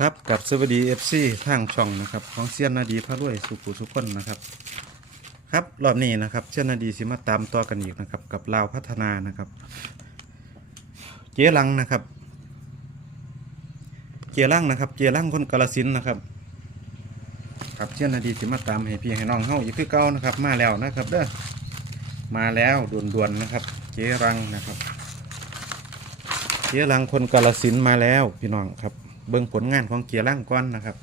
ครับกับสวัสดีเอฟซีทางช่องนะครับของเซียนนาดีพระรวยสุขุสุขคนนะครับ ครับรอบนี้นะครับเซียนนาดีสิมาตามต่อกันอีกนะครับ กับลาวพัฒนานะครับ เกียรังนะครับ เกียรังนะครับ เกียรังคนกาลสินนะครับครับเซียนนาดีสิมาตามให้พี่ให้น้องเฮาอีกคือเก่านะครับ มาแล้วนะครับเด้อมาแล้วด่วนๆนะครับ เกียรังนะครับ เกียรังคนกาลสินมาแล้วพี่น้องครับ เบิ่งผลงานของเกียร์ล่างก้อนนะครับ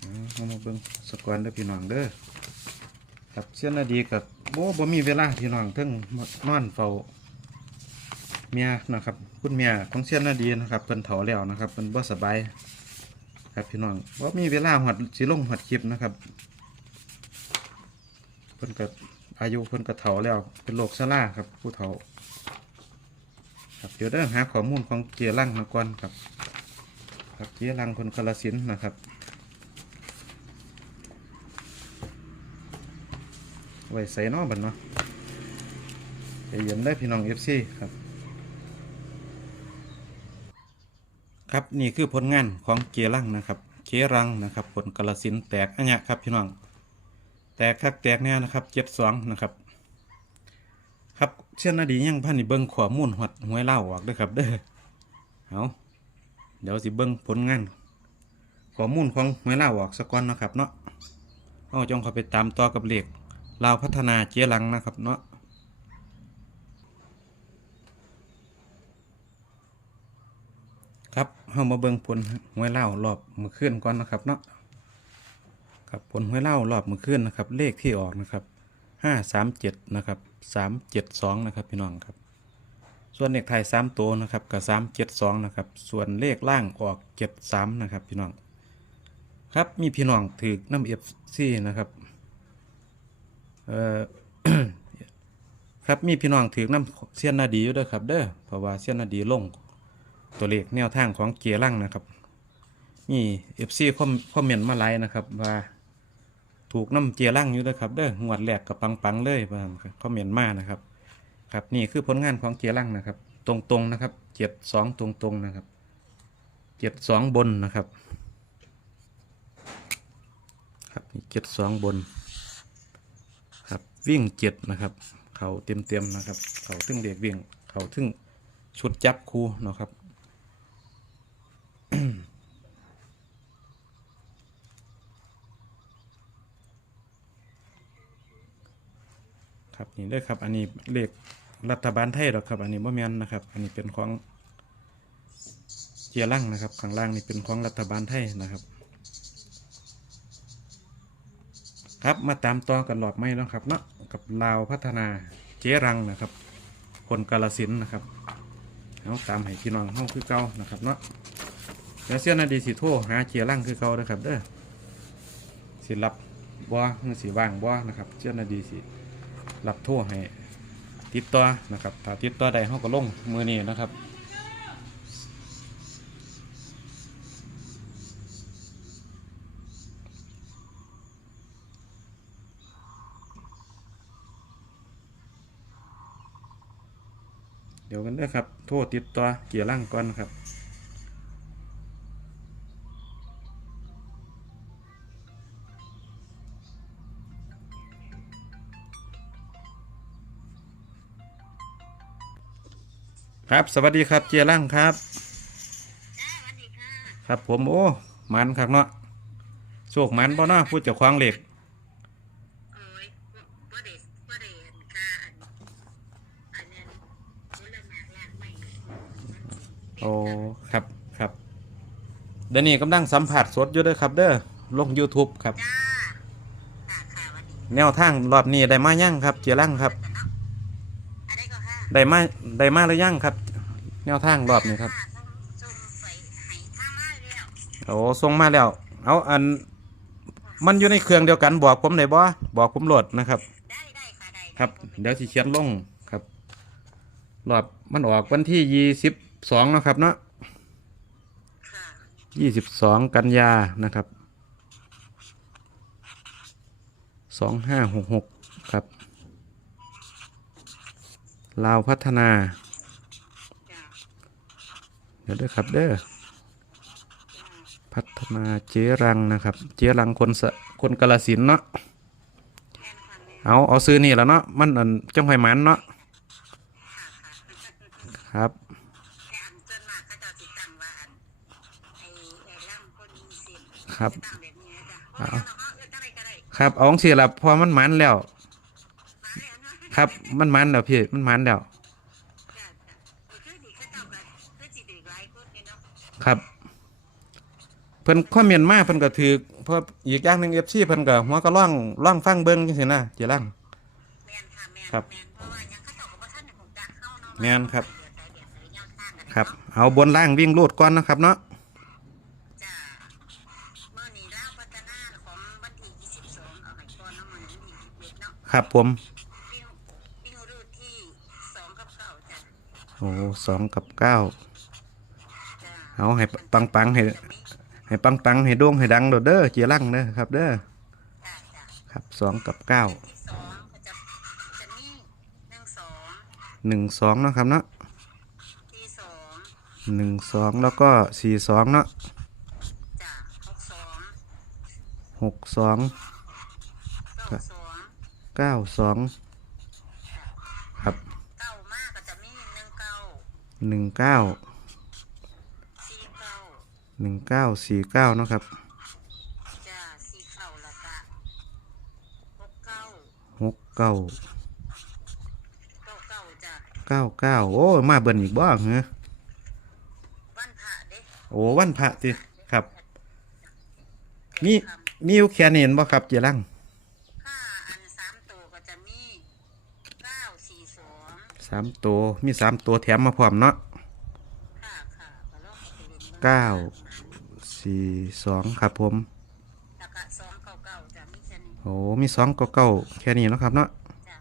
เอาเอามาเบิ่งสกอนเด้อพี่น้องเด้อครับเสี้นนาดีกับโบ่บ่มีเวลาพี่น้องเทั้งนอนเฝ้าเมียนะครับคุณเมียของเสี้นนาดีนะครับเพิ่นเฒ่าแล้วนะครับเพิ่นบ่สบายครับพี่น้องบ่มีเวลาหอดสิลงหอดคลิปนะครับเพิ่นก็อายุเพิ่นก็เฒ่าแล้วเป็นโรคชราครับผู้เฒ่า ครับเดี๋ยวเด้อหาข้อมูลของเกียร์ลังมาก่อนครับครับเกียร์ลังคนกาลสินต์นะครับไว้ใส่นอบันเนาะเย็นได้พี่น้องเอฟซีครับ ครับนี่คือผลงานของเกียร์ลังนะครับเกียร์รังนะครับผลกาลสินต์แตกอันเนี้ครับพี่น้อง แตกคักแตกแน่นะครับเจ็ดสองนะครับ ครับเชื่อนาดียังพันนี่เบิ้งข้อมูลหัดหวยเล่าออกด้วยครับ เด้อเอาเดี๋ยวสิเบิ้งผลงานข้อมูลของหวยเล่าออกสักก่อนนะครับเนาะเอาจงเข้าไปตามต่อกับเลขลาวพัฒนาเจียรังนะครับเนาะครับเฮามาเบิ้งผลหวยเล่ารอบมือขึ้นก่อนนะครับเนาะครับผลหวยเล่ารอบมือขึ้นนะครับ เลขที่ออกนะครับ ห้าสามเจ็ดนะครับสามเจ็ดสองนะครับพี่น้องครับ ส่วนเลขไทยสามตัวนะครับกับสามเจ็ดสองนะครับ ส่วนเลขล่างออกเจ็ดสามนะครับพี่น้อง ครับมีพี่น้องถือน้ำเอฟซีนะครับ เอ่อครับมีพี่น้องถือน้ำเสี้ยนนาดีอยู่ด้วยครับเด้อเพราะว่าเสี้ยนนาดีลง ตัวเลขแนวทางของเกียร์ล่างนะครับมีเอฟซีคอมเมนต์มาไลน์นะครับว่า ถูกน้ำเจียร่างอยู่นะครับเด้องวดแรกกับปังๆเลยว่าเขาเหมียนมากนะครับ ครับนี่คือผลงานของเจียร่างนะครับ ตรงๆนะครับเจ็ดสองตรงๆนะครับเจ็ดสองบนนะครับ ครับนี่เจ็ดสองบน ครับวิ่งเจ็ดนะครับ เขาเต็มๆนะครับ เขาถึงเด็กวิ่ง เขาถึงชุดจับคูนะครับ ครับนี่เด้อครับ อันนี้เลขรัฐบาลไทยหรอกครับ อันนี้บ่แม่นนะครับ อันนี้เป็นของเจียร่างนะครับ ข้างล่างนี่เป็นของรัฐบาลไทยนะครับ ครับมาตามต่อกันหลอดไม้แล้วครับเนาะกับลาวพัฒนาเจรังนะครับ คนกาลสินนะครับเอาตามให้พี่น้องเฮาคือเก่านะครับเนาะแล้วเสี้ยนาดีสิโทหาเจียร่างคือเก่าเด้อครับเด้อสิรับบ่หรือสิว่างบ่นะครับเสี้ยนาดีสิ รับโทรให้ติดต่อนะครับถ้าติดต่อใดเขาก็ลงมือนี้นะครับเดี๋ยวกันเด้อครับ โทรติดต่อเกี่ยร่างก่อนครับ ครับ สวัสดีครับเจียร่างครับ ครับผมโอ้มันครับเนาะโชคมันบ่เนาะพูดเจ้าของเหล็กโอ้ยบ่ได้บ่ได้อันค่าอันอันนั้นผลไม้ลากไม่โอ้ครับครับเดี๋ยวนี้กำลังสัมผัสสดอยู่เด้อครับ เด้อลง YouTube ครับจ้าค่ะค่ะวันนี้แนวทางรอบนี้ได้มายังครับ เจียร่างครับแต่เนาะอันนี้ก็ค่ะได้มาได้มาหรือยังครับ แนวทางรอบนี้ครับะส่งไปให้ทางมาแล้วโอ้ส่งมาแล้ว เอาอัน มันอยู่ในเครื่องเดียวกันบอกผมได้บ่บอกผมโหลดนะครับได้ได้ค่ะได้ครับ เดี๋ยวสิเขียนลงครับ รอบมันออกวันที่ยี่สิบสองนะครับเนาะค่ะยี่สิบสองกันยานะครับสองห้าหกหกครับลาวพัฒนาจ เดี๋ยวด้อครับเด้อพัฒนาเจรังนะครับ เจรังคนสะคนกาลสินเนาะเอาเอาซื้อนี่แล้วเนาะมันอันจังไห้มันเนาะครับครับครับเอาสิล้ะพอมันมันแล้ว ครับมันมันแล้วพี่มันมันแล้ว จ้ะจ้ะเออคือดีเขาเจ้าก็คือสิถือหลายคนนี่เนาะ ครับ เพิ่นคอมเมนต์มาเพิ่นก็ถือเพราะอีกอย่างหนึง FC เพิ่นก็หัวก็ล่องล่องฟังเบิ่งจังซี่นะเจรัง แม่นค่ะแม่นครับ แม่นเพราะว่ายังเขาเจ้าก็บ่ทันได้คงจักเข้าเนาะแม่นครับเดี๋ยวใจเดี๋ยวใจยาวทางกันครับ เอาบนล่างวิ่งรูดก่อนนะครับเนาะจ้ะเมื่อนี้ลาวพัฒนาของวันที่22เอาให้ก่อนเนาะมื้อนี้วันที่21เนาะครับผมวิ่งวิ่งรูดที่2กับ9จ้ะโอ้สองกับเก้าจ้ะเอาให้ปังปังๆให้จะมี ให้ปังปังๆให้โด่งให้ดังโดดเด้อเจรังเด้อครับ เด้อจ้ะจ้ะครับสองกับเก้าที่สองก็จะจะมีหนึ่งสองหนึ่งสองเนาะครับเนาะที่สองหนึ่งสองแล้วก็สี่สองเนาะจ้ะหกสองหกสองเก้าสองเก้าสองจ้ะครับเก้ามากก็จะมีหนึ่งเก้า หนึ่งเก้า สี่เก้า หนึ่งเก้าสี่เก้าเนาะครับจ้ะสี่เก้าแล้วก็หกเก้าหกเก้าเก้าเก้าจ้ะเก้าเก้าโอ้ยมาเบิ่นอีกบ้างเหรอวันพระเด้โอ้วันพระติครับ มีคำมีอยู่แค่นี้เห็นบ่ครับเจรังห้าอันสามตัวก็จะมีเก้าสี่สองสามตัวมีสามตัวแถมมาพร้อมเนาะค่ะค่ะก็ลองเอาไปเล่นบิ่ง เก้า สี่สองครับผมแล้วก็สองเก้าเก้าจะมีแค่นี้โอ้มีสองเก้าเก้าแค่นี้เนาะครับเนาะจ้ะ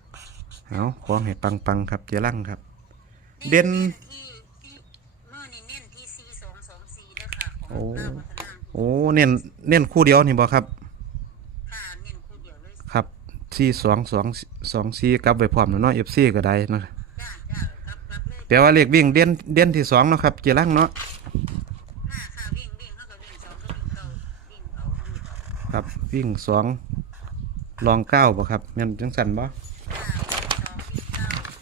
เอาขอให้ปังปังๆครับเจรังครับ เด่นที่ที่เมื่อนี้เน้นที่สี่สองสองสี่ด้วยค่ะของโอ้ลาวพัฒนาโอ้เน้นเน้นคู่เดียวนี่บ่ครับค่ะเน้นคู่เดียวเลยครับสี่สองสองสองสี่กลับไปพร้อมแล้วเนาะเอฟซีก็ได้เนาะจ้าจ้าครับครับเลยแต่ว่าเลขวิ่งเด่นเด่นที่สองเนาะครับเจรังเนาะค่ะค่ะวิ่งวิ่งเขาก็วิ่งสองก็วิ่งเก้าวิ่งเอาดูดเอา ครับ วิ่งสองลองเก้าบ่ครับแม่นจังสันบ่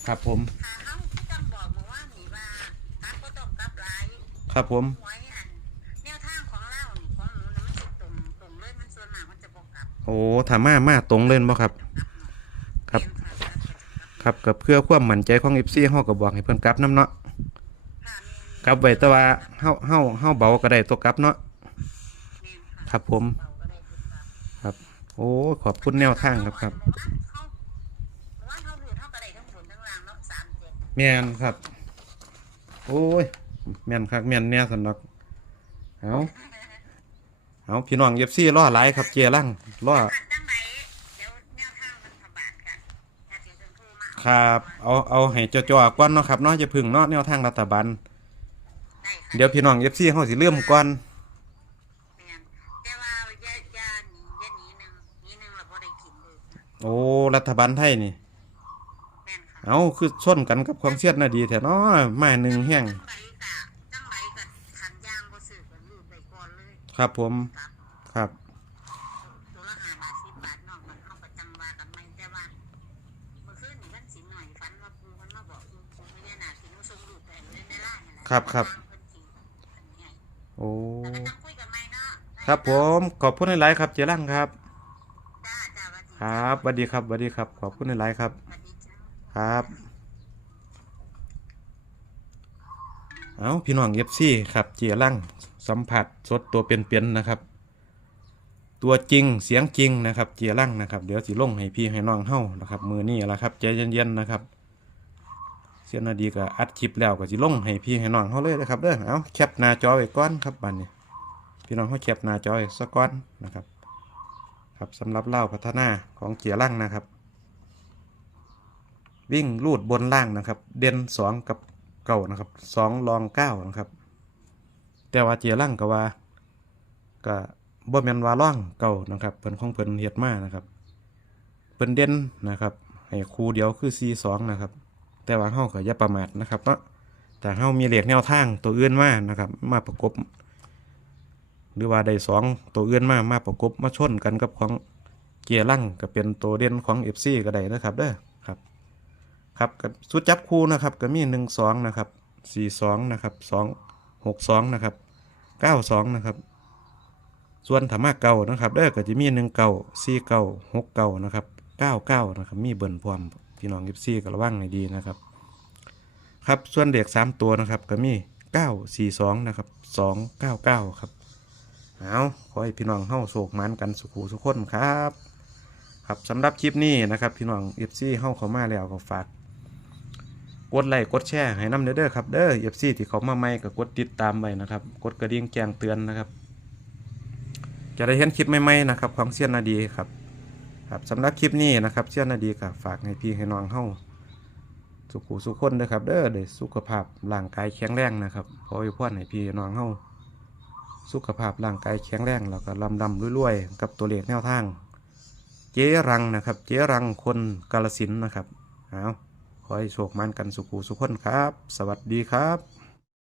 ครับผม ครับผมหวยอันแนวทาม่ากมันจะบอกกลับโอ้ถามามาตรงเล่นบ่ครับ ครับ ครับกับเพื่อความมั่นใจของ FC เฮาก็บอกให้เพิ่นกลับนํเนาะกลับไว้แต่ว่าเฮาเฮาเฮาเบาก็ได้ตัวกลับเนาะครับผม เบาก็ได้คือเบา โอ้ขอบคุณแนวทางครับครับแมนครับ โอ้ยแมนคักแมนแน่สนดอกเอาเอาพี่น้อง FC รอหลายครับเจรังรออันจังไหนเดี๋ยวแนวทางมันสบานกันอครับเอาเอาให้จ่อๆก่อนเนาะครับเนาะจะพึ่งเนาะแนวทางรัฐบาลเดี๋ยวพี่น้อง FC เฮาสิเริ่มก่อน แม่นแต่ว่าย่าย่าหนีย่าหนีหนึ่งหนีหนึ่งเราบ่ได้กินเลย โอ้รัฐบาลไทยนี่ แม่นค่ะเอาคือชนกันกับความเสียดน่ะดีแท้เนาะมาหนึ่งแห้งจังไหนกะจังไหนกะขันยางบ่ซื้อกันรูดไปก่อนเลยครับผมครับ ครับ ตัวละห้าบาทสิบบาทนอกมันเอาประจังว่ากันไม่แต่ว่าเมื่อคืนนี่มันสิหน่อยฝันว่าปูมันมาบอกอยู่ปูไม่ได้น่าสิหนูส่งรูปไปให้เลยในไลน์นั่นแหละครับครับทางเพิ่นสิอันนี้ให้โอ้แล้วก็จังคุยกันใหม่เนาะ ครับผมขอบคุณหลายๆครับเจรังครับจ้าจ้าสวัสดี ครับสวัสดีครับสวัสดีครับ ขอบคุณหลายๆครับสวัสดีจ้าครับ เอาพี่น้องเอฟซีครับ เจียร่างสัมผัสสดตัวเป็นๆนะครับ ตัวจริงเสียงจริงนะครับ เจียร่างนะครับ เดี๋ยวสิลงให้พี่ให้น้องเฮ้านะครับ มือนี่แหละครับใจเย็นๆนะครับเสียนาดีก็อัดคลิปแล้วก็สิลงให้พี่ให้น้องเฮาเลยนะครับเด้อเอาแคปหน้าจอไว้ก่อนครับบัดนี้ พี่น้องเฮาแคปหน้าจอไว้ซะก่อนนะครับ ครับสำหรับเล่าพัฒนาของเจียร์ล่างนะครับ วิ่งลูดบนล่างนะครับ เด่นสองกับเก่านะครับสองรองเก้านะครับ แต่ว่าเจียร์ล่างก็ว่าก็บ่แมนว่าร่องเก่านะครับเพิ่นของเพิ่นเฮ็ดมานะครับเพิ่นเด่นนะครับให้คูเดียวคือ C2 นะครับ แต่ว่าเฮาก็อย่าประมาทนะครับเนาะแต่เฮามีเหลขแนวทางตัวอื่นมานะครับ มาประกบ หรือว่าได้สองตัวเอื่นมามาประกบมาชนกันกับของเกียร์ลั่งก็เป็นตัวเด่นของ FC ก็ได้นะครับเด้อครับครับกับสุดจับคู่นะครับก็มี1 2นะครับ4 2นะครับ2 6 2นะครับ9 2นะครับส่วนธรรมะเก่านะครับเด้อก็จะมี1เก่า4เก่า6เก่านะครับ9เก้านะครับมีเบิ่นพร้อมพี่น้อง FC ก็ระวังให้ดีนะครับครับส่วนเด็ก3ตัวนะครับก็มี9 4 2นะครับ2 9 9ครับ เอาขอให้พี่น้องเฮาโศกมันกันสุขุสุขคนครับ ครับสำหรับคลิปนี้นะครับ พี่น้องเอฟซีเฮาเขามาแล้วก็ฝากกดไลค์กดแชร์ให้น้ำเด้อครับเด้อเอฟซีที่เขามาใหม่ก็กดติดตามไว้นะครับ กดกระดิ่งแจ้งเตือนนะครับ จะได้เห็นคลิปใหม่ๆนะครับของเซียนนาดีครับ ครับสำหรับคลิปนี้นะครับเซียนนาดีก็ฝากให้พี่ให้น้องเฮาสุขุสุขคนเด้อครับเด้อได้สุขภาพร่างกายแข็งแรงนะครับขอให้พ่อให้พี่น้องเฮา สุขภาพร่างกายแข็งแรงแล้วก็ลำดำรวยๆ กับตัวเลขแนวทาง เจ๊รังนะครับ เจ๊รังคนกาลสินนะครับเอาขอให้โชคมันกันสุขูสุขคนครับ สวัสดีครับ